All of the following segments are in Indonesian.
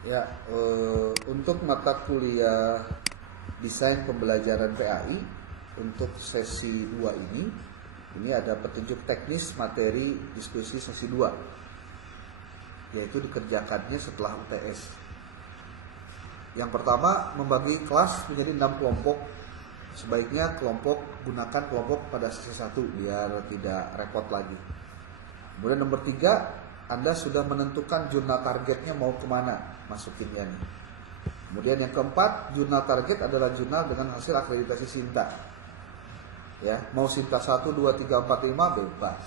Ya, untuk mata kuliah desain pembelajaran PAI untuk sesi 2 ini ada petunjuk teknis materi diskusi sesi 2, yaitu dikerjakannya setelah UTS. Yang pertama, membagi kelas menjadi 6 kelompok. Sebaiknya gunakan kelompok pada sesi 1 biar tidak repot lagi. Kemudian nomor 3, Anda sudah menentukan jurnal targetnya mau kemana masukinnya nih. Kemudian yang keempat, jurnal target adalah jurnal dengan hasil akreditasi Sinta. Ya, mau Sinta 1, 2, 3, 4, 5 bebas.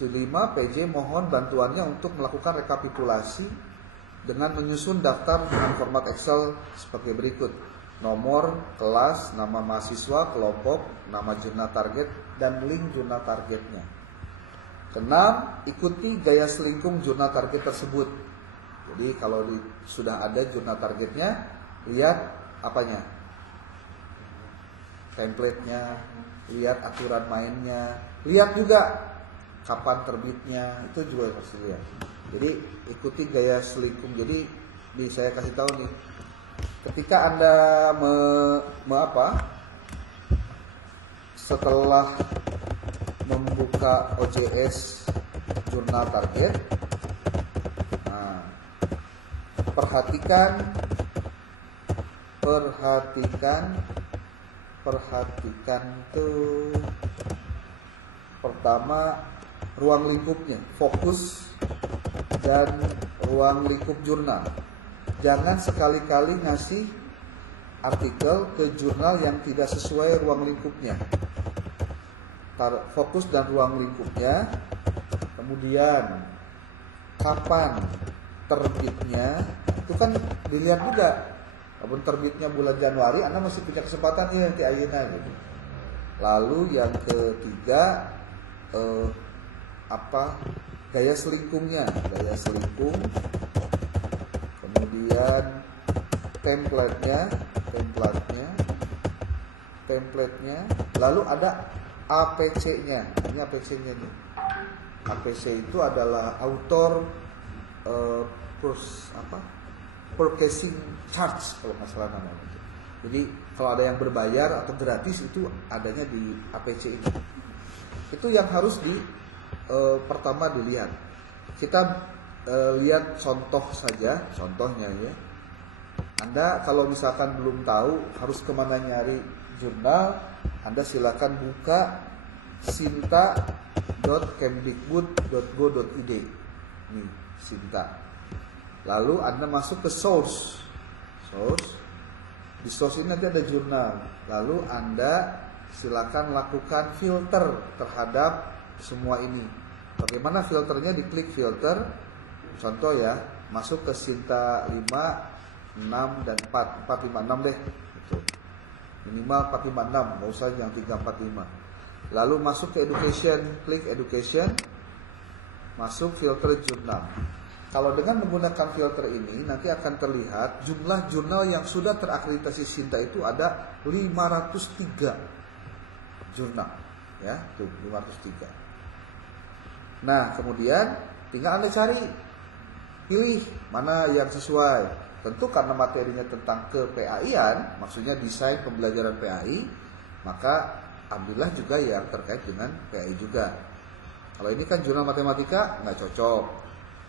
Kelima, PJ mohon bantuannya untuk melakukan rekapitulasi dengan menyusun daftar dengan format Excel sebagai berikut: nomor, kelas, nama mahasiswa, kelompok, nama jurnal target, dan link jurnal targetnya. Keenam, ikuti gaya selingkung jurnal target tersebut. Jadi kalau sudah ada jurnal targetnya, lihat apanya? Template-nya, lihat aturan mainnya, lihat juga kapan terbitnya, itu juga harus lihat. Jadi ikuti gaya selingkung. Jadi saya kasih tahu nih, ketika Anda setelah membuka OJS jurnal target, perhatikan tuh pertama ruang lingkupnya, fokus dan ruang lingkup jurnal. Jangan sekali-kali ngasih artikel ke jurnal yang tidak sesuai ruang lingkupnya. Fokus dan ruang lingkupnya. Kemudian kapan terbitnya, itu kan dilihat juga. Walaupun terbitnya bulan Januari, Anda masih punya kesempatan nanti ayeuna gitu. Lalu yang ketiga, gaya selingkungnya, gaya selingkung. Kemudian template-nya. Lalu ada APC-nya. Ini APC-nya nih. APC itu adalah author purchasing charge kalau nggak salah namanya. Jadi kalau ada yang berbayar atau gratis itu adanya di APC ini. Itu yang harus pertama dilihat. Kita lihat contoh saja, contohnya ya. Anda kalau misalkan belum tahu harus kemana nyari jurnal, Anda silakan buka sinta.kemdikbud.go.id. Nih, Sinta. Lalu Anda masuk ke source. Di source ini nanti ada jurnal. Lalu Anda silakan lakukan filter terhadap semua ini. Bagaimana filternya? Diklik filter. Contoh ya, masuk ke Sinta 5, 6 dan 4, 4, 5, 6 deh. Gitu. Minimal 4, 5, 6, nggak usah yang 3, 4, 5. Lalu masuk ke education, klik education, masuk filter jurnal. Kalau dengan menggunakan filter ini nanti akan terlihat jumlah jurnal yang sudah terakreditasi Sinta itu ada 503 jurnal, ya, tuh 503. Nah, kemudian tinggal Anda cari, pilih mana yang sesuai. Tentu karena materinya tentang ke-PAI-an, maksudnya desain pembelajaran PAI, maka ambillah juga yang terkait dengan PAI juga. Kalau ini kan jurnal matematika nggak cocok,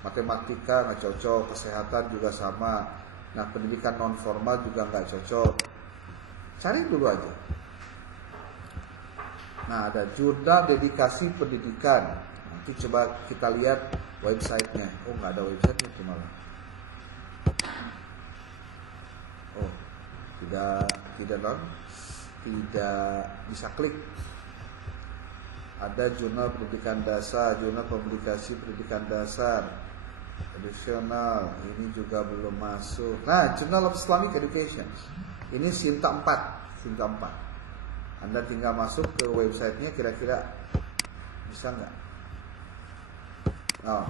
matematika nggak cocok, kesehatan juga sama. Nah, pendidikan non formal juga nggak cocok. Cari dulu aja. Nah, ada jurnal dedikasi pendidikan. Nanti coba kita lihat websitenya. Oh, nggak ada websitenya cuma. Oh, tidak bisa klik. Ada jurnal pendidikan dasar, jurnal publikasi pendidikan dasar, additional, ini juga belum masuk. Nah, Journal of Islamic Education, ini Sinta 4. Anda tinggal masuk ke websitenya, kira-kira bisa nggak? Nah,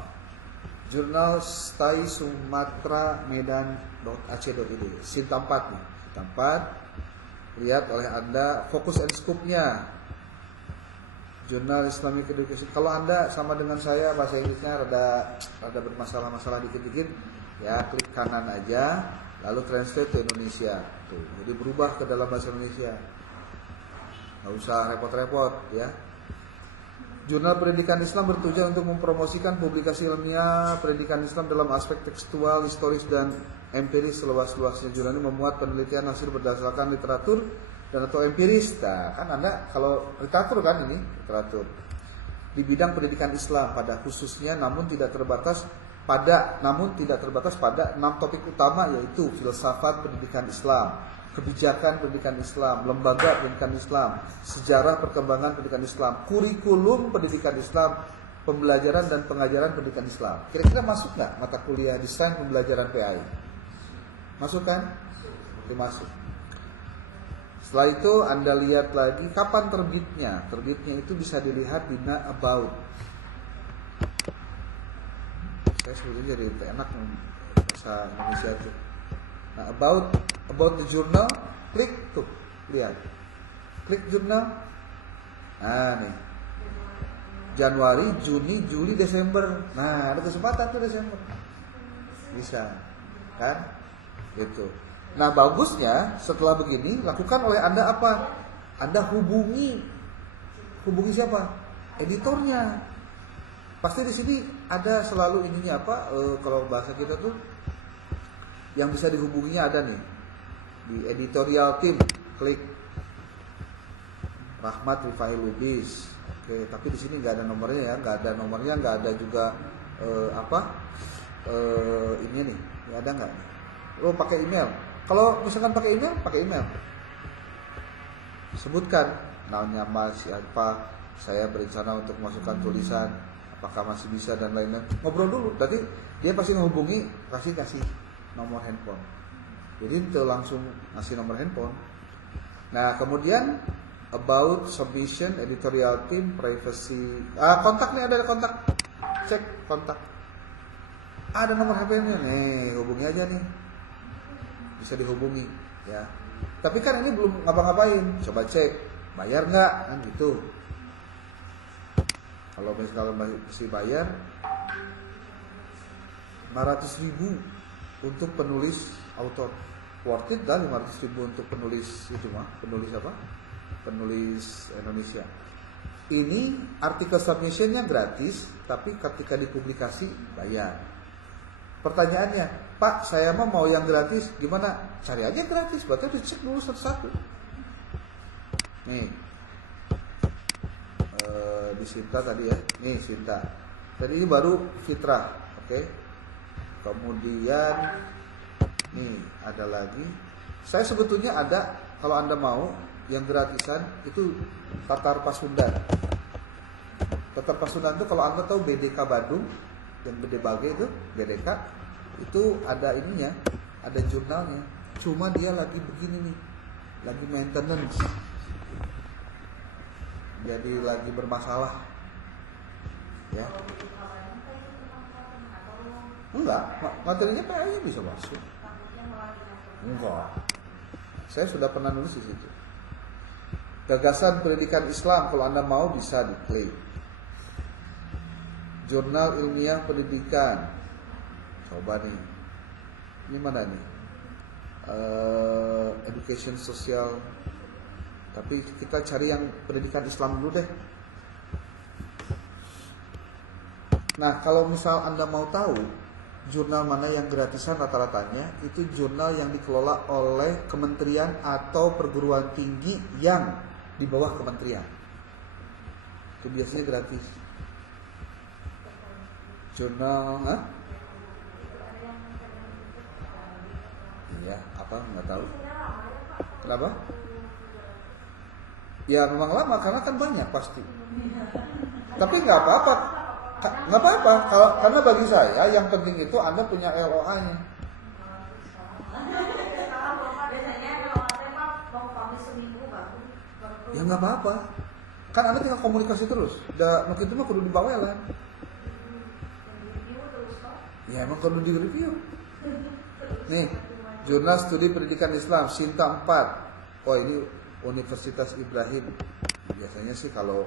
Jurnal Stay Sumatera Medan.ac.id, Sinta 4 nih. Sinta 4, lihat oleh Anda fokus and scope-nya. Jurnal Islamic Education. Kalau Anda sama dengan saya bahasa Inggrisnya rada bermasalah-masalah dikit-dikit, ya klik kanan aja, lalu translate ke Indonesia. Tuh, jadi berubah ke dalam bahasa Indonesia. Nggak usah repot-repot ya. Jurnal Pendidikan Islam bertujuan untuk mempromosikan publikasi ilmiah pendidikan Islam dalam aspek tekstual, historis, dan empiris seluas-luasnya. Jurnal ini memuat penelitian hasil berdasarkan literatur dan atau empiris. Nah, kan Anda kalau literatur kan ini literatur di bidang pendidikan Islam pada khususnya, namun tidak terbatas pada 6 topik utama, yaitu filsafat pendidikan Islam, kebijakan pendidikan Islam, lembaga pendidikan Islam, sejarah perkembangan pendidikan Islam, kurikulum pendidikan Islam, pembelajaran dan pengajaran pendidikan Islam. Kira-kira masuk nggak mata kuliah desain pembelajaran PAI? Masuk kan? Oke, masuk. Setelah itu Anda lihat lagi kapan terbitnya. Terbitnya itu bisa dilihat di About. Saya sebetulnya jadi enak bahasa Indonesia itu. Nah, about the journal, klik tuh, lihat. Klik jurnal. Nah, nih. Januari, Juni, Juli, Desember. Nah, ada kesempatan tuh Desember. Bisa. Kan? Gitu. Nah, bagusnya setelah begini lakukan oleh Anda apa? Anda hubungi siapa? Editornya. Pasti di sini ada selalu ininya apa? Kalau bahasa kita tuh yang bisa dihubunginya ada nih di editorial team. Klik Rahmat Rifai Lubis. Oke, tapi di sini nggak ada nomornya ya, nggak ada juga ini nih, nggak ada nggak? Lo pakai email. Kalau misalkan pakai email, sebutkan namanya siapa, saya berencana untuk masukkan tulisan, apakah masih bisa dan lain-lain. Ngobrol dulu, tadi dia pasti menghubungi, kasih nomor handphone. Jadi itu langsung ngasih nomor handphone. Nah, kemudian about submission, editorial team, privacy. Kontak nih, ada kontak. Cek kontak. Ada nomor HP-nya nih, hubungi aja nih. Bisa dihubungi ya. Tapi kan ini belum ngapa-ngapain. Coba cek, bayar nggak kan gitu. Kalau misalnya masih bayar 500.000 untuk penulis author. Worth it dah 500.000 untuk penulis itu mah. Penulis apa? Penulis Indonesia. Ini artikel submissionnya gratis, tapi ketika dipublikasi bayar. Pertanyaannya, Pak, saya mau yang gratis, gimana? Cari aja gratis, berarti harus cek dulu satu-satu. Nih, di Sinta tadi ya, nih Sinta. Tadi ini baru Fitrah, oke? Kemudian, nih ada lagi. Saya sebetulnya ada, kalau Anda mau, yang gratisan itu Tatar Pasundan. Tatar Pasundan itu kalau Anda tahu BDK Bandung, yang Gede Bage itu, BDK, itu ada ininya, ada jurnalnya. Cuma dia lagi begini nih, lagi maintenance, jadi lagi bermasalah, ya. Enggak, materinya PAI bisa masuk. Enggak, saya sudah pernah nulis di situ. Gagasan pendidikan Islam, kalau Anda mau bisa diklik. Jurnal Ilmiah Pendidikan. Coba nih. Ini mana nih? Education Sosial. Tapi kita cari yang pendidikan Islam dulu deh. Nah, kalau misal Anda mau tahu jurnal mana yang gratisan rata-ratanya, itu jurnal yang dikelola oleh kementerian atau perguruan tinggi yang di bawah kementerian. Itu biasanya gratis. Jurnal, iya, apa nggak tahu. Kenapa? Ya memang lama karena kan banyak pasti. Tapi nggak apa-apa, karena bagi saya yang penting itu Anda punya LOA-nya. Ya nggak apa-apa, kan Anda tinggal komunikasi terus. Udah makin itu mah kudu dibawelan. Ya emang perlu di-review. Nih, Jurnal Studi Pendidikan Islam Sinta 4. Oh, ini Universitas Ibrahim. Biasanya sih kalau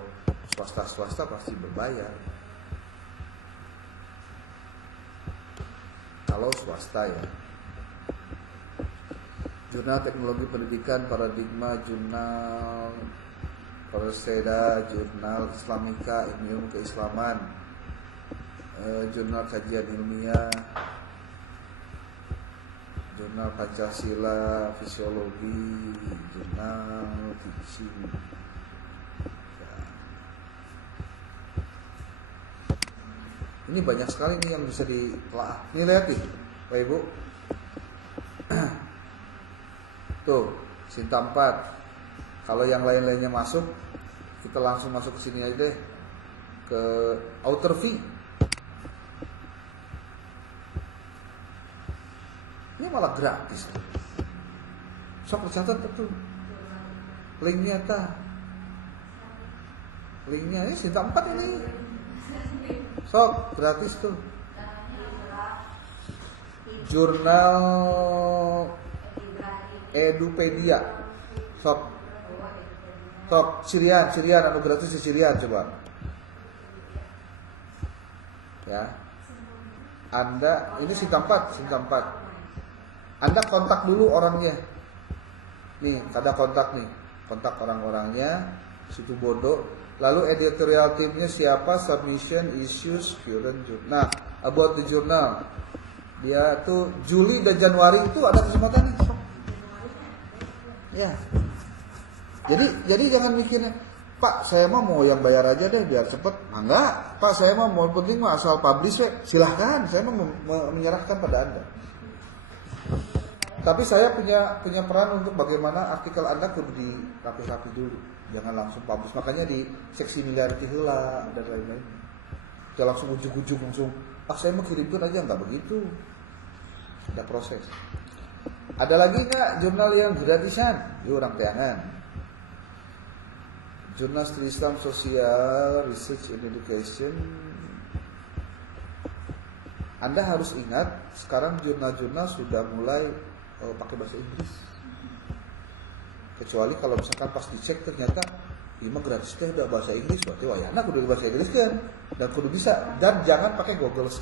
Swasta pasti berbayar. Kalau swasta ya. Jurnal Teknologi Pendidikan, Paradigma, Jurnal Perseda, Jurnal Islamika, Ilmu Keislaman, Jurnal Kajian Ilmiah, Jurnal Pancasila, Fisiologi, Jurnal Teaching. Ya. Ini banyak sekali nih yang bisa ditelaah. Ini lihat nih, Pak Ibu. Tuh, Sinta 4. Kalau yang lain-lainnya masuk, kita langsung masuk ke sini aja deh. Ke Outer V. Ini malah gratis. Sok catat tuh. Linknya ini Sinta 4 ini. Sok gratis tuh. Jurnal Edupedia. Sok Sirian anu gratis di Sirian coba. Ya. Anda ini Sinta 4. Anda kontak dulu orangnya. Nih, ada kontak nih. Kontak orang-orangnya, situ bodoh. Lalu editorial timnya siapa, submission, issues, current journal. Nah, about the journal. Dia tuh Juli dan Januari itu ada kesempatan nih. Ya. Jadi jangan mikirnya, Pak, saya mau yang bayar aja deh biar cepet. Nah, enggak, Pak, saya mau penting mah asal publish we. Silahkan, saya mau menyerahkan pada Anda. Tapi saya punya peran untuk bagaimana artikel Anda kudu dirapi-rapi dulu. Jangan langsung publish. Makanya di seksi miliarity heula dan lain-lain. Jangan langsung ujug-ujug langsung, saya mau kirimkan aja, enggak begitu. Ada proses. Ada lagi enggak jurnal yang gratisan? Yuk orang teangan. Jurnal Studi Islam Sosial, Research and Education. Anda harus ingat, sekarang jurnal-jurnal sudah mulai pakai bahasa Inggris. Kecuali kalau misalkan pas dicek ternyata ini gratis teh udah bahasa Inggris, berarti wayahna kudu bahasa Inggris kan, dan kudu bisa, dan jangan pakai Google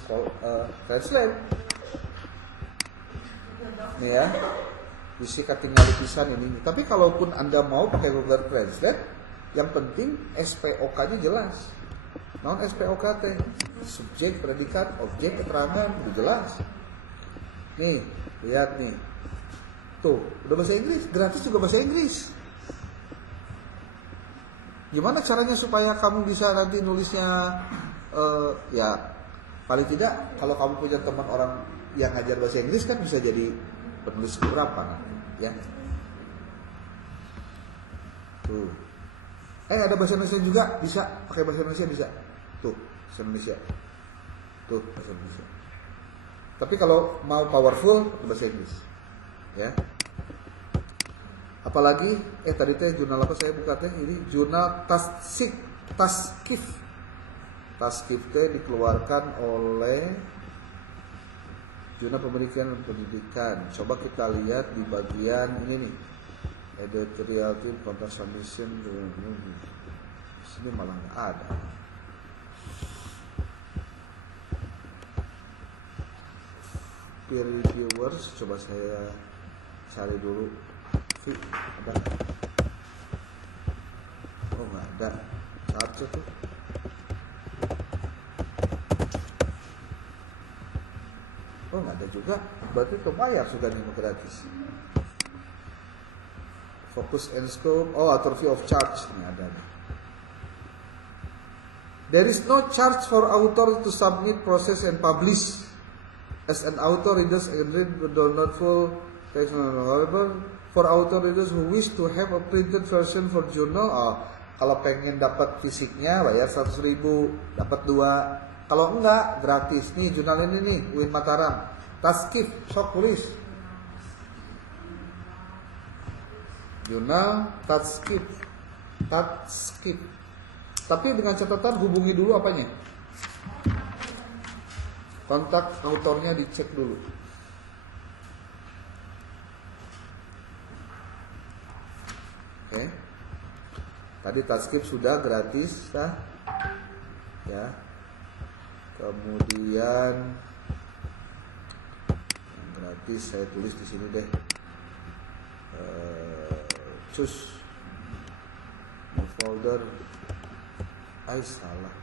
Translate. Nih ya, bisi katingali pisan ini. Tapi kalaupun Anda mau pakai Google Translate, yang penting SPOK-nya jelas. Non SPOK teh subjek, predikat, objek, keterangan udah jelas. Nih, lihat nih. Tuh, udah bahasa Inggris, gratis juga bahasa Inggris. Gimana caranya supaya kamu bisa nanti nulisnya ya paling tidak kalau kamu punya teman orang yang ngajar bahasa Inggris kan bisa jadi penulis berapa nanti, ya. Tuh. Ada bahasa Indonesia juga, bisa pakai bahasa Indonesia bisa. Tuh, bahasa Indonesia. Tuh, bahasa Indonesia. Tapi kalau mau powerful bahasa Inggris. Ya. Apalagi tadi teh jurnal apa saya buka teh, ini jurnal Taskif teh dikeluarkan oleh Jurnal Pendidikan. Coba kita lihat di bagian ini nih, editorial team, content submission. Sini malah nggak ada. Peer reviewers, coba saya cari dulu. Ada? Oh nggak ada. Charge tuh. Oh nggak ada juga. Berarti itu bayar sudah nih gratis. Focus and scope. Oh, author fee of charge. Ini ada. There is no charge for author to submit, process and publish. As an author, readers can read but not full text. However, for author readers who wish to have a printed version for journal, kalau pengen dapat fisiknya bayar 100.000, dapat 2. Kalau enggak gratis. Nih jurnal ini nih, UIN Mataram. Taskif, sok tulis. Jurnal Taskif. Tapi dengan catatan hubungi dulu apanya? Kontak autornya dicek dulu. Oke. Tadi Tadi transkrip sudah gratis, ya. Kemudian yang gratis saya tulis di sini deh. Choose new folder. Salah.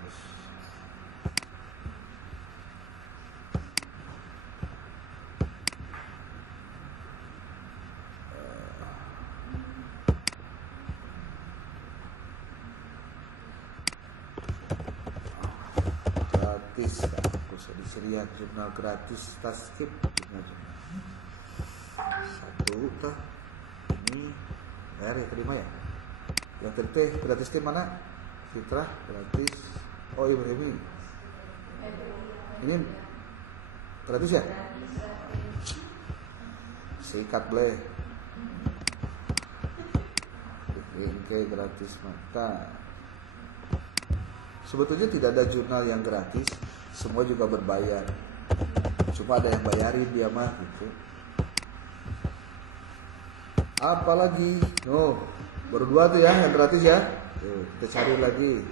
Gratis, disediakan jurnal gratis transkrip jurnal. Satu tah ini bayar ya, terima ya. Yang teh gratis ke mana? Fitrah gratis. Oh Ibrahim ini gratis ya? Sikat boleh. Ini gratis mata. Sebetulnya tidak ada jurnal yang gratis, semua juga berbayar. Cuma ada yang bayarin dia mah gitu. Apalagi, baru 2 tuh ya yang gratis ya. Tuh, kita cari lagi.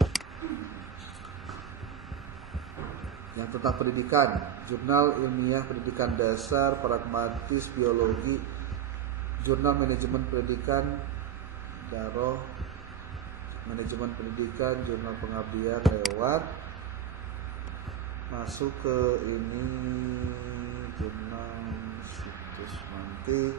Yang tentang pendidikan, jurnal ilmiah pendidikan dasar, pragmatis, biologi, jurnal manajemen pendidikan, Daroh, manajemen pendidikan, jurnal pengabdian lewat masuk ke ini jurnal situs mantik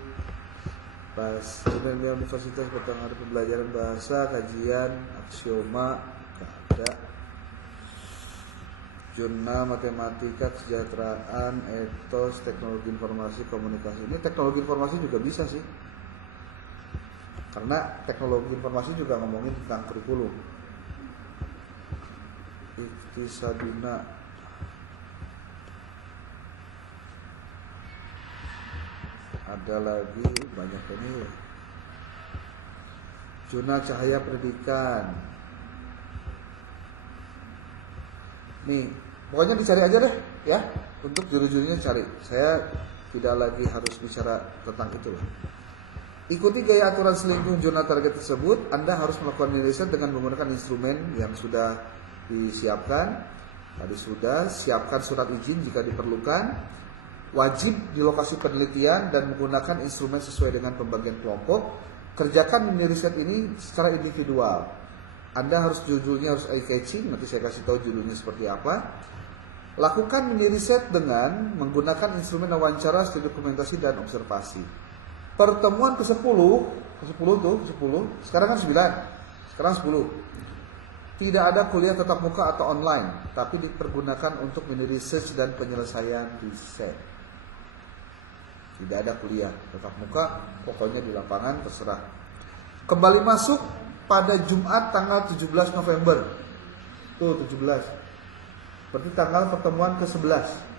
jurnal Universitas Batanghari pembelajaran bahasa kajian aksioma gak ada, jurnal matematika kesejahteraan etos teknologi informasi komunikasi. Ini teknologi informasi juga bisa sih, karena teknologi informasi juga ngomongin tentang kurikulum. Iktisadina, ada lagi banyak ini. Jurnal Cahaya Pendidikan. Nih, pokoknya dicari aja deh ya. Untuk judul-judulnya cari. Saya tidak lagi harus bicara tentang itu lah. Ikuti gaya aturan selingkuh jurnal target tersebut. Anda harus melakukan riset dengan menggunakan instrumen yang sudah disiapkan. Tadi sudah, siapkan surat izin jika diperlukan. Wajib di lokasi penelitian dan menggunakan instrumen sesuai dengan pembagian kelompok. Kerjakan mini riset ini secara individual. Anda harus judulnya harus eye-catching. Nanti saya kasih tahu judulnya seperti apa. Lakukan mini riset dengan menggunakan instrumen wawancara, studi dokumentasi dan observasi. Pertemuan ke-10 sekarang kan 9, sekarang 10. Tidak ada kuliah tatap muka atau online, tapi dipergunakan untuk mini research dan penyelesaian riset. Tidak ada kuliah tatap muka, pokoknya di lapangan terserah. Kembali masuk pada Jumat tanggal 17 November. Tuh 17. Berarti tanggal pertemuan ke-11.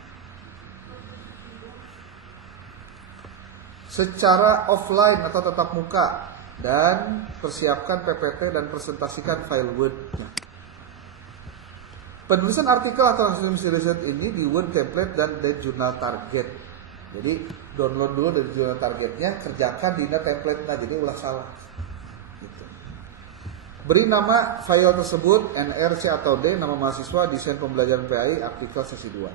Secara offline atau tatap muka, dan persiapkan PPT dan presentasikan file Word-nya. Penulisan artikel atau hasil riset ini di Word template dan di jurnal target. Jadi download dulu dari jurnal targetnya, kerjakan di template-nya, jadi ulah salah. Gitu. Beri nama file tersebut NR, C atau D, nama mahasiswa, desain pembelajaran PAI, artikel sesi 2.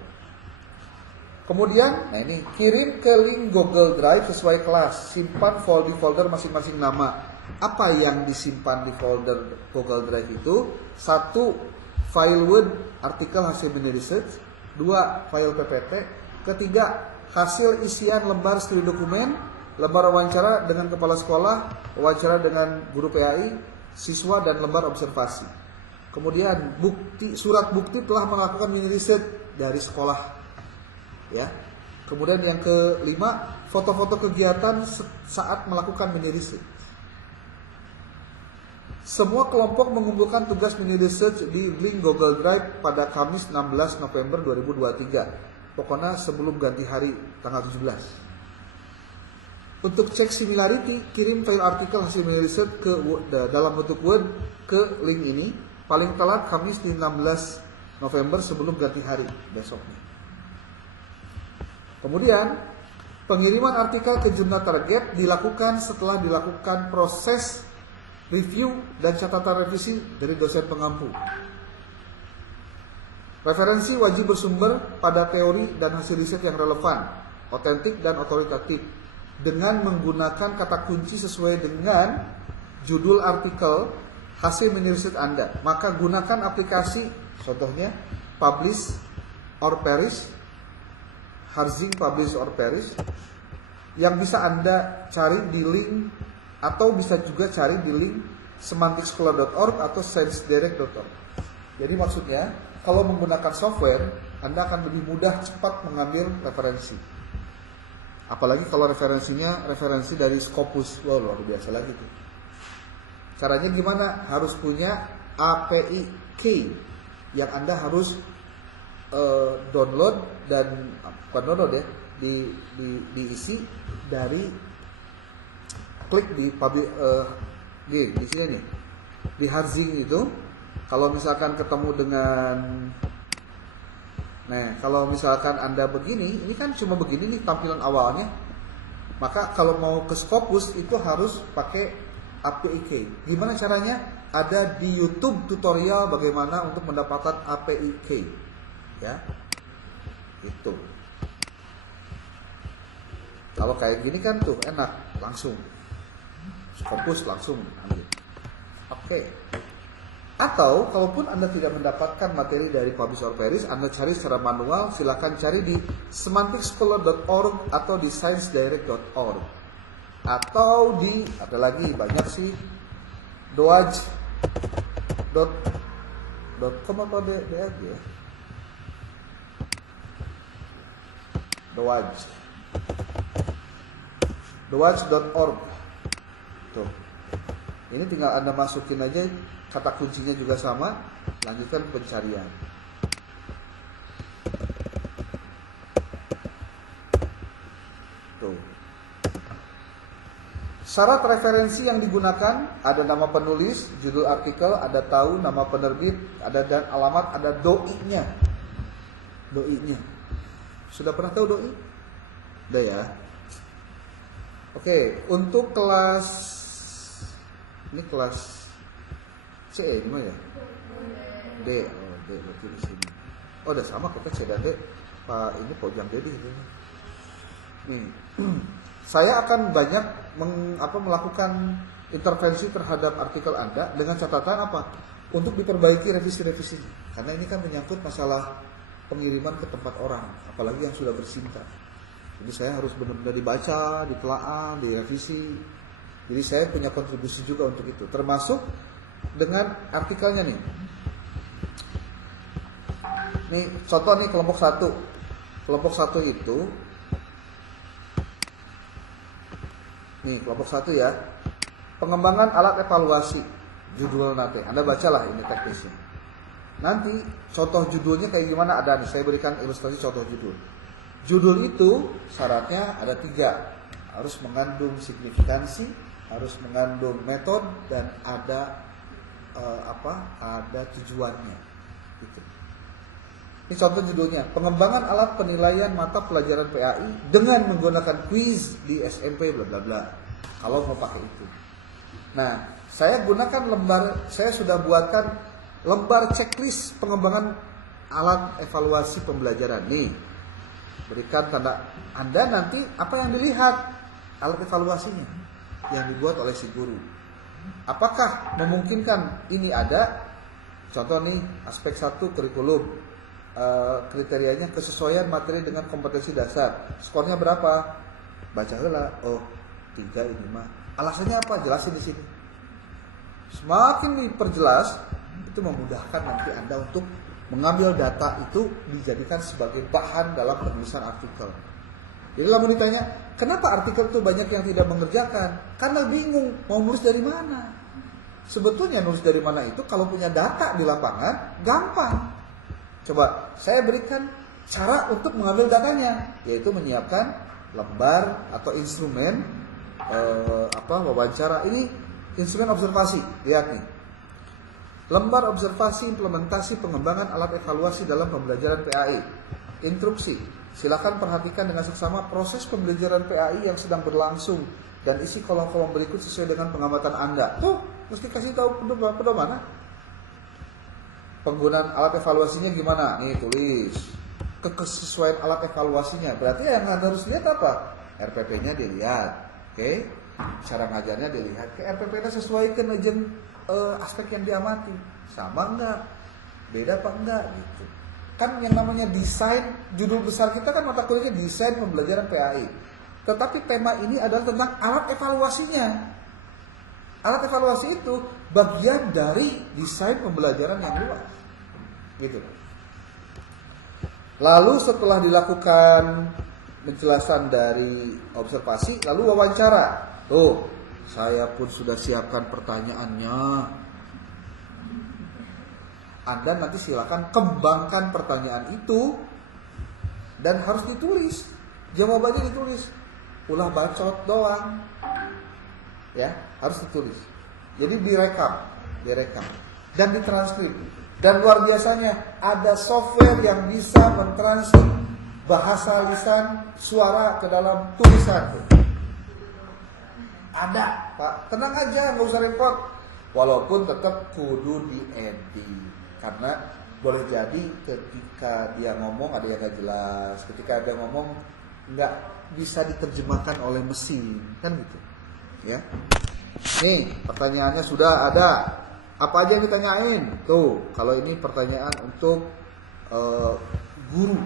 Kemudian, ini kirim ke link Google Drive sesuai kelas. Simpan di folder masing-masing nama. Apa yang disimpan di folder Google Drive itu? 1. File Word, artikel hasil mini research. 2. File PPT. 3. Hasil isian lembar studi dokumen, lembar wawancara dengan kepala sekolah, wawancara dengan guru PAI, siswa dan lembar observasi. Kemudian surat bukti telah melakukan mini riset dari sekolah. Ya. Kemudian yang ke-5, foto-foto kegiatan saat melakukan mini research. Semua kelompok mengumpulkan tugas mini research di link Google Drive pada Kamis 16 November 2023. Pokoknya sebelum ganti hari tanggal 17. Untuk cek similarity, kirim file artikel hasil mini research dalam bentuk Word ke link ini paling telat Kamis 16 November sebelum ganti hari besoknya. Kemudian pengiriman artikel ke jurnal target dilakukan setelah dilakukan proses review dan catatan revisi dari dosen pengampu. Referensi wajib bersumber pada teori dan hasil riset yang relevan, otentik dan otoritatif, dengan menggunakan kata kunci sesuai dengan judul artikel hasil mini riset Anda. Maka gunakan aplikasi, contohnya Publish or Perish, Harzing Publish or Perish, yang bisa Anda cari di link, atau bisa juga cari di link semanticscholar.org atau sciencedirect.org. Jadi maksudnya, kalau menggunakan software, Anda akan lebih mudah cepat mengambil referensi. Apalagi kalau referensinya referensi dari Scopus. Wow, luar biasa lagi tuh. Caranya gimana? Harus punya API key yang Anda harus download dan bukan download ya, diisi dari klik di di sini nih. Di Harzing itu, kalau misalkan ketemu dengan, nah kalau misalkan Anda begini, ini kan cuma begini nih tampilan awalnya. Maka kalau mau ke Scopus itu harus pakai API key. Gimana caranya? Ada di YouTube tutorial bagaimana untuk mendapatkan API key. Ya, itu. Kalau kayak gini kan tuh enak, langsung Scopus langsung ambil. Oke. Atau kalaupun Anda tidak mendapatkan materi dari Publish or Perish, Anda cari secara manual, silakan cari di semanticscholar.org atau di sciencedirect.org. Atau di, ada lagi banyak sih, doaj.com atau DAG ya. Doaj.org. Tuh. Ini tinggal Anda masukin aja, kata kuncinya juga sama, lanjutkan pencarian. Tuh. Syarat referensi yang digunakan, ada nama penulis, judul artikel, ada tahun, nama penerbit, ada dan alamat, ada doi-nya. Doi-nya. Sudah pernah tahu doi? Udah ya. Oke, untuk kelas, ini kelas C ini ya? D, oh D berarti di sini. Oh udah sama kok C dan D. Pak ini Pojang Dedi gitu. Nih, saya akan banyak melakukan intervensi terhadap artikel Anda dengan catatan apa? Untuk diperbaiki revisi-revisinya. Karena ini kan menyangkut masalah pengiriman ke tempat orang, apalagi yang sudah bersinta. Jadi saya harus benar-benar dibaca, ditelaah, direvisi. Jadi saya punya kontribusi juga untuk itu, termasuk dengan artikelnya nih. Nih contoh nih kelompok 1. Kelompok 1 itu, nih kelompok 1 ya, pengembangan alat evaluasi, judul nanti. Anda bacalah ini teknisnya. Nanti contoh judulnya kayak gimana ada nih, saya berikan ilustrasi contoh judul. Judul itu syaratnya ada 3, harus mengandung signifikansi, harus mengandung metode, dan ada ada tujuannya. Gitu. Ini contoh judulnya, pengembangan alat penilaian mata pelajaran PAI dengan menggunakan quiz di SMP bla bla bla. Kalau mau pakai itu. Nah, saya gunakan lembar, saya sudah buatkan lembar checklist pengembangan alat evaluasi pembelajaran nih. Berikan tanda Anda nanti apa yang dilihat alat evaluasinya yang dibuat oleh si guru. Apakah memungkinkan ini ada? Contoh nih, aspek 1 kurikulum, kriterianya kesesuaian materi dengan kompetensi dasar. Skornya berapa? Baca heula. Oh, 3 ini mah. Alasannya apa? Jelasin di sini. Semakin diperjelas, itu memudahkan nanti Anda untuk mengambil data itu dijadikan sebagai bahan dalam penulisan artikel. Jadi kalau ditanya, kenapa artikel itu banyak yang tidak mengerjakan? Karena bingung mau nulis dari mana. Sebetulnya nulis dari mana itu kalau punya data di lapangan gampang. Coba saya berikan cara untuk mengambil datanya, yaitu menyiapkan lembar atau instrumen wawancara. Ini instrumen observasi. Lihat nih. Lembar observasi implementasi pengembangan alat evaluasi dalam pembelajaran PAI. Instruksi. Silakan perhatikan dengan seksama proses pembelajaran PAI yang sedang berlangsung dan isi kolom-kolom berikut sesuai dengan pengamatan Anda. Tuh, mesti kasih tahu pedoman. Penggunaan alat evaluasinya gimana? Nih tulis. Kesesuaian alat evaluasinya. Berarti yang harus lihat apa? RPP-nya dilihat. Oke? Cara ngajarnya dilihat. Ke RPP-nya sesuaikan aja aspek yang diamati. Sama enggak? Beda apa enggak gitu. Kan yang namanya desain, judul besar kita kan mata kuliahnya desain pembelajaran PAI. Tetapi tema ini adalah tentang alat evaluasinya. Alat evaluasi itu bagian dari desain pembelajaran yang luas. Gitu. Lalu setelah dilakukan penjelasan dari observasi, lalu wawancara. Tuh, saya pun sudah siapkan pertanyaannya. Anda nanti silakan kembangkan pertanyaan itu dan harus ditulis. Jawabannya ditulis. Ulah bacot doang. Ya, harus ditulis. Jadi direkam dan ditranskrip. Dan luar biasanya ada software yang bisa mentranskrip bahasa lisan suara ke dalam tulisan. Ada, Pak. Tenang aja, nggak usah repot. Walaupun tetap kudu diedit. Karena boleh jadi ketika dia ngomong ada yang nggak jelas. Ketika dia ngomong nggak bisa diterjemahkan oleh mesin, kan gitu. Ya. Nih, pertanyaannya sudah ada. Apa aja yang ditanyain? Tuh, kalau ini pertanyaan untuk guru.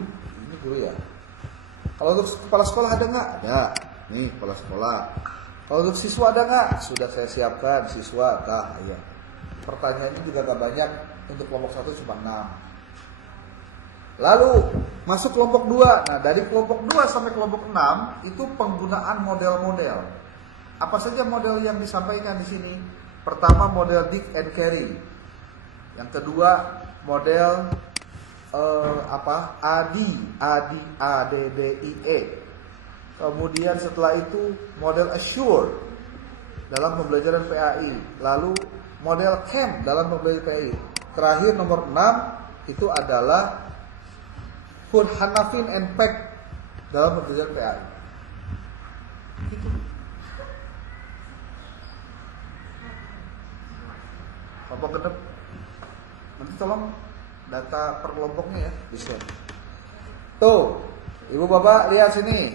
Ini guru ya. Kalau untuk kepala sekolah ada nggak? Ada. Nih, kepala sekolah. Kalau untuk siswa ada nggak? Sudah saya siapkan siswa. Ya. Pertanyaannya juga nggak banyak. Untuk kelompok 1 cuma 6. Lalu masuk kelompok 2. Nah, dari kelompok 2 sampai kelompok 6 itu penggunaan model-model. Apa saja model yang disampaikan di sini? Pertama model Dick and Carey. Yang kedua model ADDIE. Kemudian setelah itu model Assure dalam pembelajaran PAI. Lalu model CAMP dalam pembelajaran PAI. Terakhir nomor 6 itu adalah Hanafin and Peck dalam pembelajaran PAI. Gitu. Kelompok genep. Nanti tolong data per kelompoknya ya di-share. Tuh, Ibu Bapak lihat sini.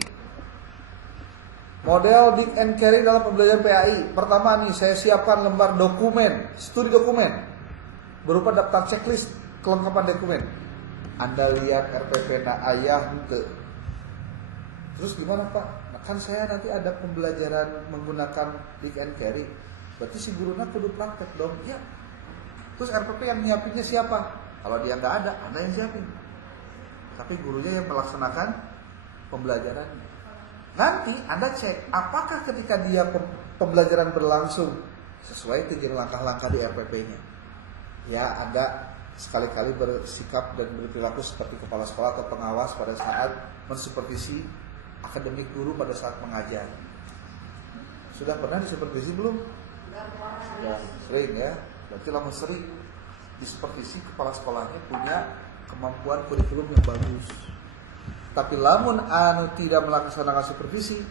Model Dick and Carey dalam pembelajaran PAI. Pertama nih, saya siapkan lembar dokumen, studi dokumen berupa daftar checklist kelengkapan dokumen. Anda lihat RPP na ayah henteu. Terus gimana Pak? Nah, kan saya nanti ada pembelajaran menggunakan Dick and Carey. Berarti si gurunya kudu praktek dong. Ya. Terus RPP yang nyiapinnya siapa? Kalau dia nggak ada, Anda yang siapin. Tapi gurunya yang melaksanakan pembelajarannya. Nanti Anda cek apakah ketika dia pembelajaran berlangsung sesuai tujuan langkah-langkah di RPP-nya. Ya, Anda sekali-kali bersikap dan berperilaku seperti kepala sekolah atau pengawas pada saat mensupervisi akademik guru pada saat mengajar. Sudah pernah disupervisi belum? Sudah sering ya. Berarti lama sering disupervisi kepala sekolahnya punya kemampuan kurikulum yang bagus. Tapi lamun anu tidak melaksanakan supervisi,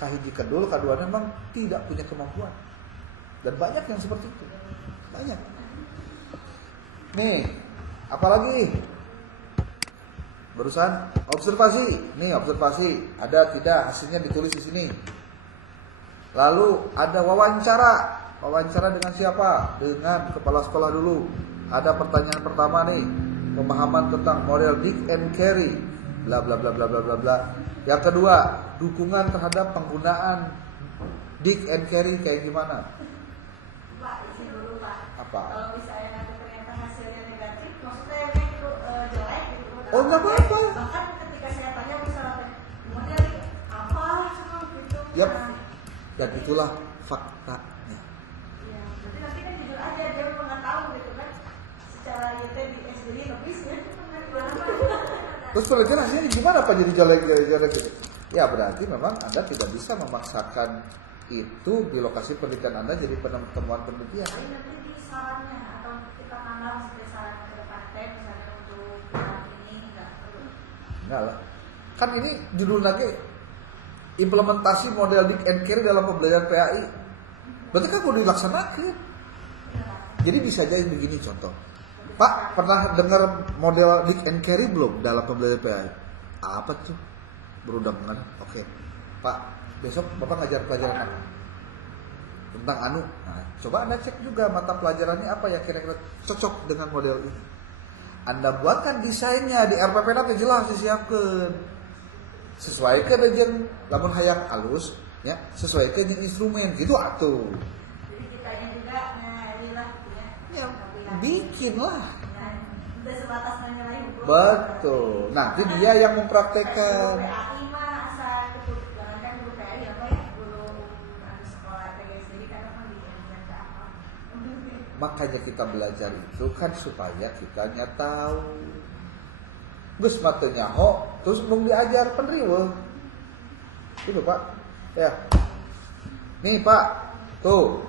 kahiji kedul, kedua memang tidak punya kemampuan. Dan banyak yang seperti itu. Banyak. Nih, apalagi? Barusan observasi. Nih, observasi. Ada tidak hasilnya ditulis di sini. Lalu ada wawancara. Wawancara dengan siapa? Dengan kepala sekolah dulu. Ada pertanyaan pertama nih, pemahaman tentang model Dick and Carey, bla bla bla bla bla bla bla. Yang kedua, dukungan terhadap penggunaan Dick and Carey kayak gimana? Pak, isi dulu Pak. Apa? Kalau misalnya nanti ternyata hasilnya negatif, maksudnya itu jelek gitu. Oh, nggak apa-apa. Bahkan ketika saya tanya misalnya model apa gitu. Yap. Dan itulah faktanya. Ya, berarti nanti kan jujur aja dia memang nggak tahu gitu kan. Secara YT di SDI lebihnya Terus penelitian hasilnya gimana Pak jadi jelek gitu? Ya berarti memang Anda tidak bisa memaksakan itu di lokasi penelitian Anda jadi temuan penelitian. Tapi nanti di sarannya atau kita nambah sebagai saran ke depan misalnya untuk ini enggak perlu. Enggak lah. Kan ini judul lagi implementasi model Dick and Carey dalam pembelajaran PAI. Berarti kan mau dilaksanakan. Jadi bisa jadi begini contoh. Pak, pernah dengar model Dick and Carry belum dalam pembelajaran PAI? Apa tuh? Berundangan. Oke. Pak, besok Bapak ngajar pelajaran apa? Tentang anu. Nah, coba Anda cek juga mata pelajarannya apa yang kira-kira cocok dengan model ini. Anda buatkan desainnya di RPP nanti jelas disiapkan. Sesuaikan aja lamun hayang halus ya, sesuaikan yang instrumen gitu atuh. Jadi kitanya juga nyarilah gitu ya. Ya, bikin lah. Udah sebatas nyalain hukum. Betul. Nanti dia yang mempraktekkan. PAI mah asal ikut jangankan guru PAI apa ya, guru sekolah TGS jadi kadang mah diajarin ke apa. Makanya kita belajar itu kan supaya kitanya tahu. Gus matenya ho, terus belum diajar penriwe. Itu Pak. Ya. Nih Pak, tuh.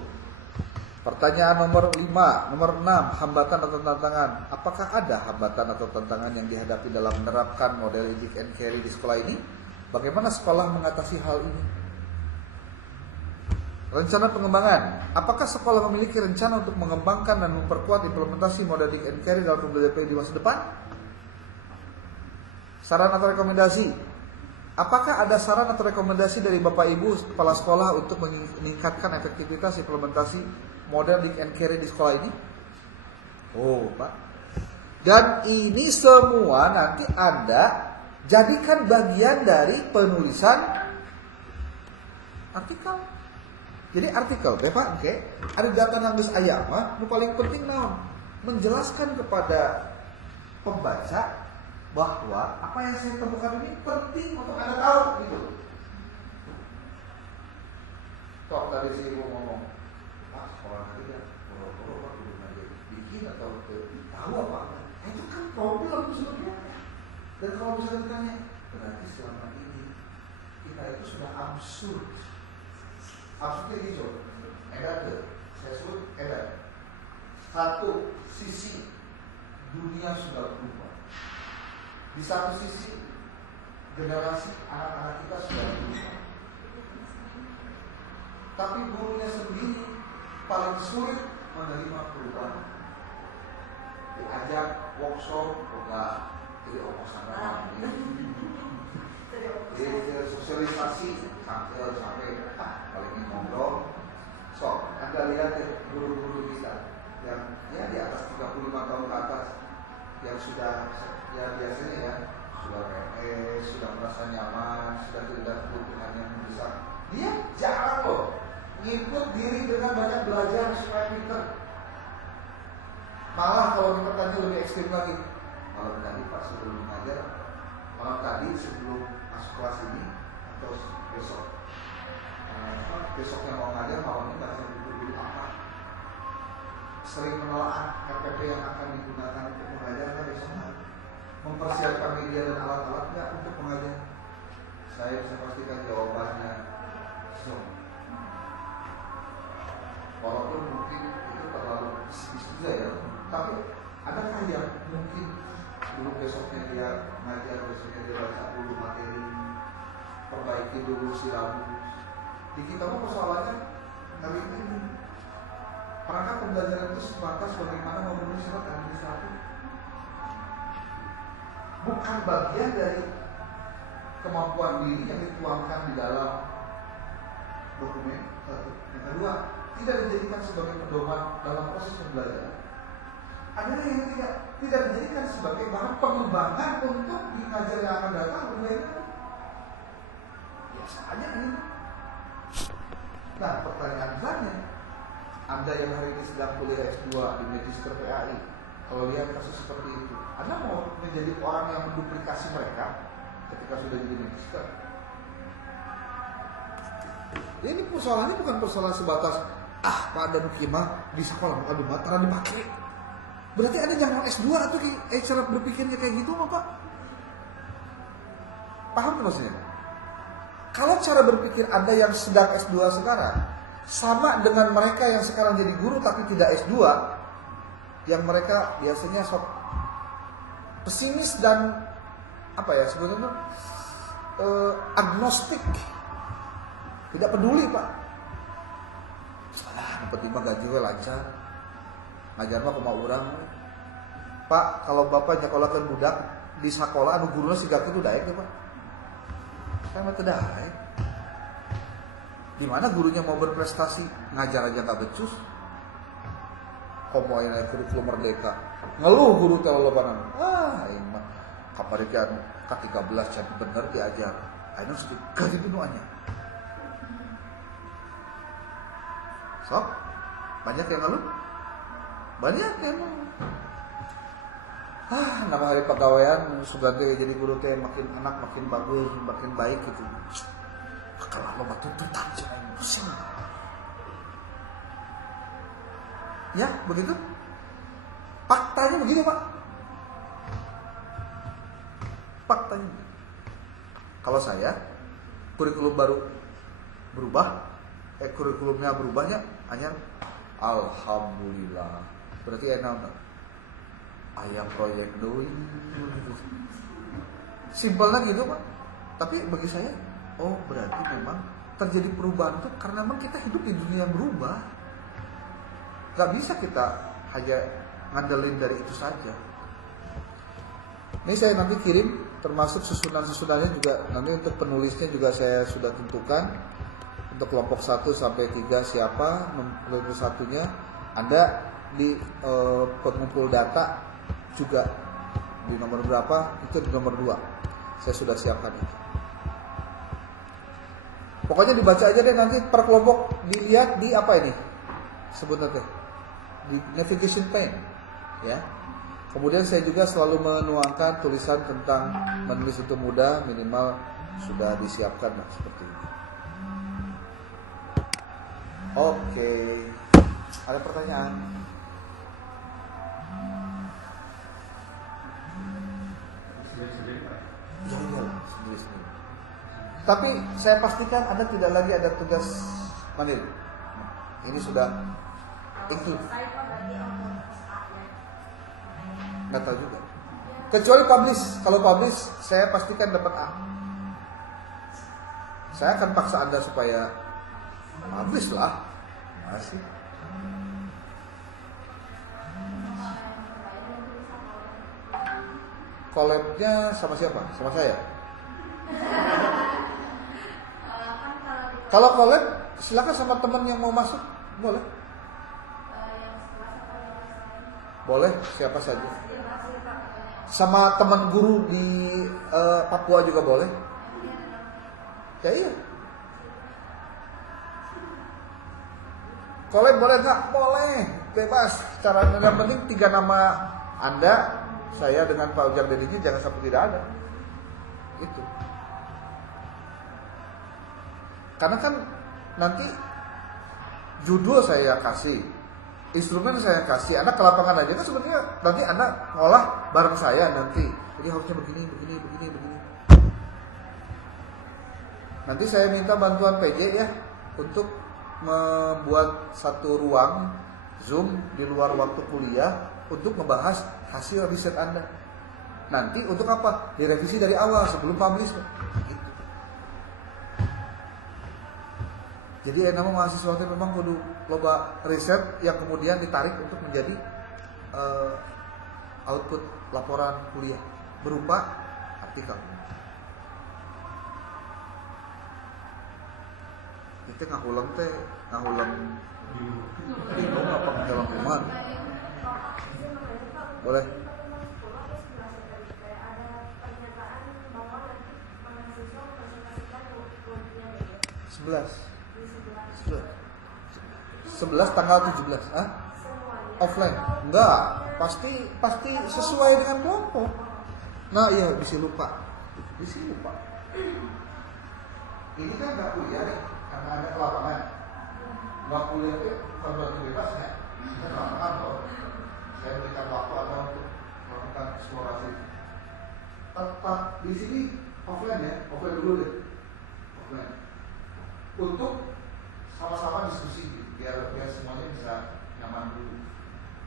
Pertanyaan nomor 5, nomor 6, hambatan atau tantangan. Apakah ada hambatan atau tantangan yang dihadapi dalam menerapkan model Dick and Carry di sekolah ini? Bagaimana sekolah mengatasi hal ini? Rencana pengembangan. Apakah sekolah memiliki rencana untuk mengembangkan dan memperkuat implementasi model Dick and Carry dalam pembelajaran PAI di masa depan? Saran atau rekomendasi. Apakah ada saran atau rekomendasi dari Bapak Ibu kepala sekolah untuk meningkatkan efektivitas implementasi model Dick and Carry di sekolah ini? Oh, Pak. Dan ini semua nanti Anda jadikan bagian dari penulisan artikel. Jadi artikel, Bapak, oke. Ada data nangis ayam, nu paling penting naon? Menjelaskan kepada pembaca bahwa apa yang saya temukan ini penting untuk Anda tahu gitu. Kok tadi si Ibu ngomong, Pak sekolah nanti ya, boro-boro Pak belum ada bikin atau tahu apa? Itu kan problem sebenarnya. Dan kalau bisa ditanya, berarti selama ini kita itu sudah absurd. Absurdnya gitu. Edan tuh, saya sebut edan. Satu sisi dunia sudah berubah. Di satu sisi generasi anak-anak kita sudah berubah. Tapi gurunya sendiri paling sulit menerima perubahan. Diajak workshop, enggak jadi omongan jadi sosialisasi sampai paling ini ngobrol. So, Anda lihat ya, guru-guru kita yang ya di atas 35 tahun ke atas yang sudah ya biasanya ya sudah PNS, sudah merasa nyaman, sudah tidak kebutuhan yang besar. Dia jarang loh ngikut diri dengan banyak belajar supaya pinter. Malah kalau kita tanya lebih ekstrim lagi. Malam tadi Pak sebelum mengajar, malam tadi sebelum masuk kelas ini atau besok, besok yang mau ngajar malam ini nggak bisa duduk apa. Sering menelaah RPP yang akan digunakan untuk mengajar kan besoknya. Mempersiapkan media dan alat-alatnya untuk mengajar. Saya bisa pastikan jawabannya so. Walaupun mungkin itu terlalu pesimis juga ya, tapi adakah yang mungkin dulu besoknya dia ngajar, besoknya dia baca dulu materi, perbaiki dulu silabus. Di kita mah persoalannya kali ini perangkat pembelajaran itu sebatas bagaimana memenuhi syarat administratif, bukan bagian dari kemampuan diri yang dituangkan di dalam dokumen. Yang kedua, tidak dijadikan sebagai pedoman dalam proses pembelajaran. Ada yang tidak dijadikan sebagai bahan pengembangan untuk di ngajar yang akan datang berbeda. Biasa aja ini. Nah, pertanyaan besarnya, Anda yang hari ini sedang kuliah S2 di Magister PAI, kalau lihat kasus seperti itu, Anda mau menjadi orang yang menduplikasi mereka ketika sudah jadi magister? Ini persoalannya bukan persoalan sebatas Pak ada nukimah di sekolah aduh mataran dipakai. Berarti Anda jangan S2 atau cara berpikirnya kayak gitu Pak. Paham maksudnya? Kalau cara berpikir Anda yang sedang S2 sekarang sama dengan mereka yang sekarang jadi guru tapi tidak S2, yang mereka biasanya sok pesimis dan apa ya sebenarnya agnostik, tidak peduli Pak. Salah, dapat 5 gaji lancar. ngajar mah kumaha urang. Pak, kalau bapak nyakolakeun budak di sekolah anu guruna siga kitu daek teh, Pak. Kan mah teu daek. Di mana gurunya mau berprestasi, ngajar aja enggak becus. Komo aya kurikulum merdeka. Ngeluh guru teh lolobanan. Aing mah kapareke anu ka-13 can bener diajar. Ayeuna sedih ganti nu anya. Sok, banyak yang ngeluh. Banyak yang ngeluh. Nama hari pegawaian Sugante jadi guru teh makin enak, makin bagus, makin baik gitu. Kalau lo tuntutan jangan pusing. Ya, begitu. Faktanya begitu, Pak. Faktanya. Kalau saya kurikulum baru berubah, kurikulumnya berubahnya hanya alhamdulillah. Berarti enak. Ayam proyek doi. Simpelnya gitu, Pak. Tapi bagi saya, oh berarti memang terjadi perubahan itu karena memang kita hidup di dunia yang berubah. Gak bisa kita hanya ngandelin dari itu saja. Ini saya nanti kirim, termasuk susunan-susunannya juga. Nanti untuk penulisnya juga saya sudah tentukan. Untuk kelompok 1 sampai 3 siapa, nomor satunya. Anda di pengumpul data juga di nomor berapa, itu di nomor 2 saya sudah siapkan itu. Pokoknya dibaca aja deh, nanti per kelompok dilihat di apa ini sebutnya teh, di navigation pane ya. Kemudian saya juga selalu menuangkan tulisan tentang menulis itu mudah, minimal sudah disiapkan lah seperti ini. Oke, ada pertanyaan? Ya iyalah, sendiri-sendiri. Tapi saya pastikan Anda tidak lagi ada tugas mandiri. Ini sudah include. Nggak tahu juga. Kecuali publish. Kalau publish, saya pastikan dapat A. Saya akan paksa Anda supaya publish lah. Masih. Collab-nya sama siapa? Sama saya. Kalau collab, silakan sama teman yang mau masuk, boleh. Boleh, siapa saja. Sama teman guru di Papua juga boleh. Ya iya. Collab boleh nggak? Boleh, bebas. Caranya yang penting 3 nama Anda, saya dengan Pak Ujang Dedinya jangan sampai tidak ada. Itu. Karena kan nanti judul saya kasih, instrumen saya kasih, Anda ke lapangan aja kan sebenarnya nanti Anda ngolah bareng saya nanti. Jadi harusnya begini. Nanti saya minta bantuan PJ ya untuk membuat satu ruang Zoom di luar waktu kuliah untuk membahas hasil riset Anda. Nanti untuk apa? Direvisi dari awal sebelum publish. Gitu. Jadi nama mahasiswa itu memang kudu loba riset yang kemudian ditarik untuk menjadi output laporan kuliah berupa artikel. Itu ngahulang bingung apa dalam rumah. Boleh. Sebelas tanggal 17. Offline? Enggak, pasti sesuai dengan kelompok. Nah iya, bisa lupa. Ini kan nggak kuliah nih, karena ada ke lapangan. Nggak kuliah itu bukan bebas ya. Kita ke lapangan loh. Saya berikan waktu Anda untuk melakukan eksplorasi. Tetap di sini offline ya, offline dulu deh. Offline. Untuk sama-sama diskusi biar semuanya bisa nyaman dulu.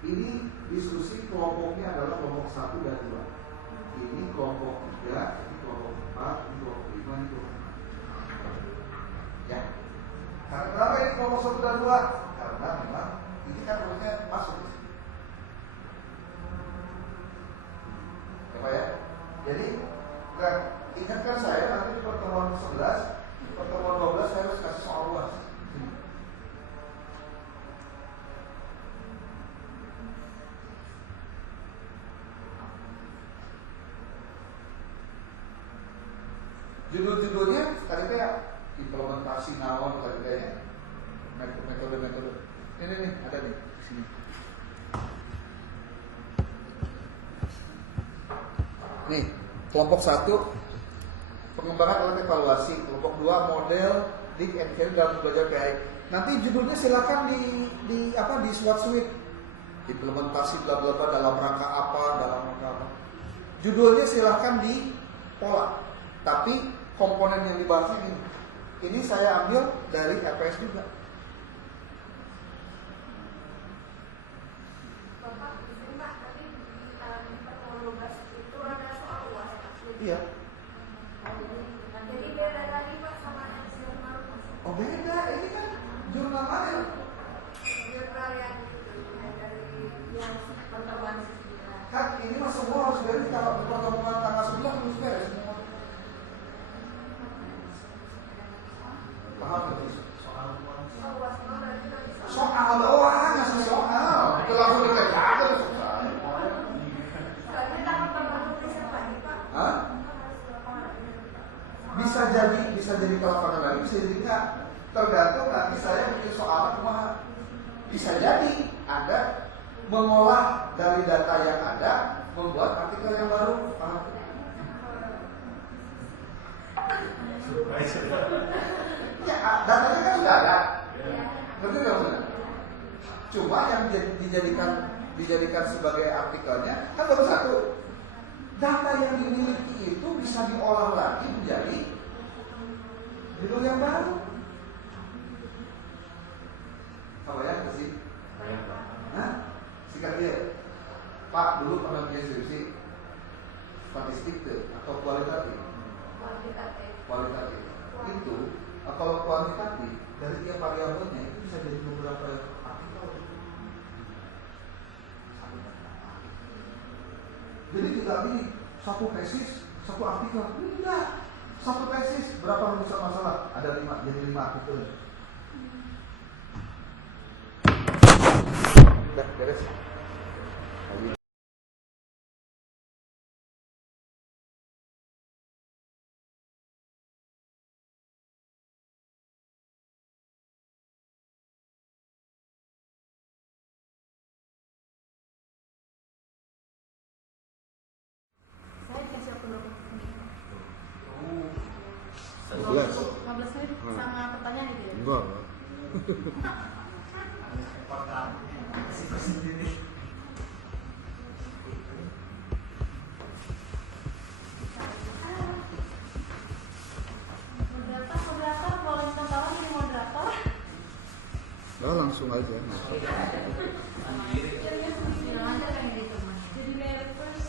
Ini diskusi kelompoknya adalah kelompok 1 dan 2. Ini kelompok 3, ini kelompok 4, ini kelompok 5, ini kelompok 6. Ya. Karena kenapa ini kelompok 1 dan 2? Karena memang ini kan harusnya masuk. pertemuan 12 saya harus kasih soal luas. Judul-judulnya tadi kayak implementasi naon tadi kayaknya metode-metode. Ini nih ada nih di sini. Nih, kelompok 1 pengembangan alat evaluasi, kelompok 2 model dig and carry dalam belajar PI. Nanti judulnya silakan di SWOT suite. Implementasi bla bla bla dalam rangka apa. Judulnya silakan di pola. Tapi komponen yang dibahas ini. Ini saya ambil dari EPS juga. Bapak, ini Pak, tadi di pertemuan 12 itu ada soal UAS. Iya. Jadi beda lagi Pak sama yang jurnal. Oh beda, ini kan jurnal mana? Jurnal yang dari yang pertemuan 9. Kan ini mah semua harus beres kalau pertemuan tanggal 9 harus beres semua. Paham betul? Soal doang, nggak soal. Itu langsung dikerjakan soal. Hah? Bisa jadi kalau lapangan lagi, bisa jadi enggak. Tergantung nanti saya bikin soal kumaha. Bisa jadi ada mengolah dari data yang ada, membuat artikel yang baru. Paham? Ya, datanya kan sudah ada. Ngerti nggak maksudnya? Cuma yang dijadikan sebagai artikelnya kan baru satu. Data yang dimiliki itu bisa diolah lagi menjadi judul yang baru. Apa ya sih? Hah? Sikat dia. Pak dulu pernah bikin skripsi statistik tuh atau kualitatif? Kualitatif. Itu kalau kuantitatif dari tiap variabelnya itu bisa jadi beberapa artikel. Jadi tidak ini satu tesis, satu artikel. Tidak. Satu tesis berapa rumusan masalah? Ada 5, jadi 5 artikel. Udah beres. Saya dikasih waktu berapa menit? 15 menit sama pertanyaan itu ya? enggak. Moderator boleh minta tolong ini moderator. Nah, langsung aja. Jadi kayak first.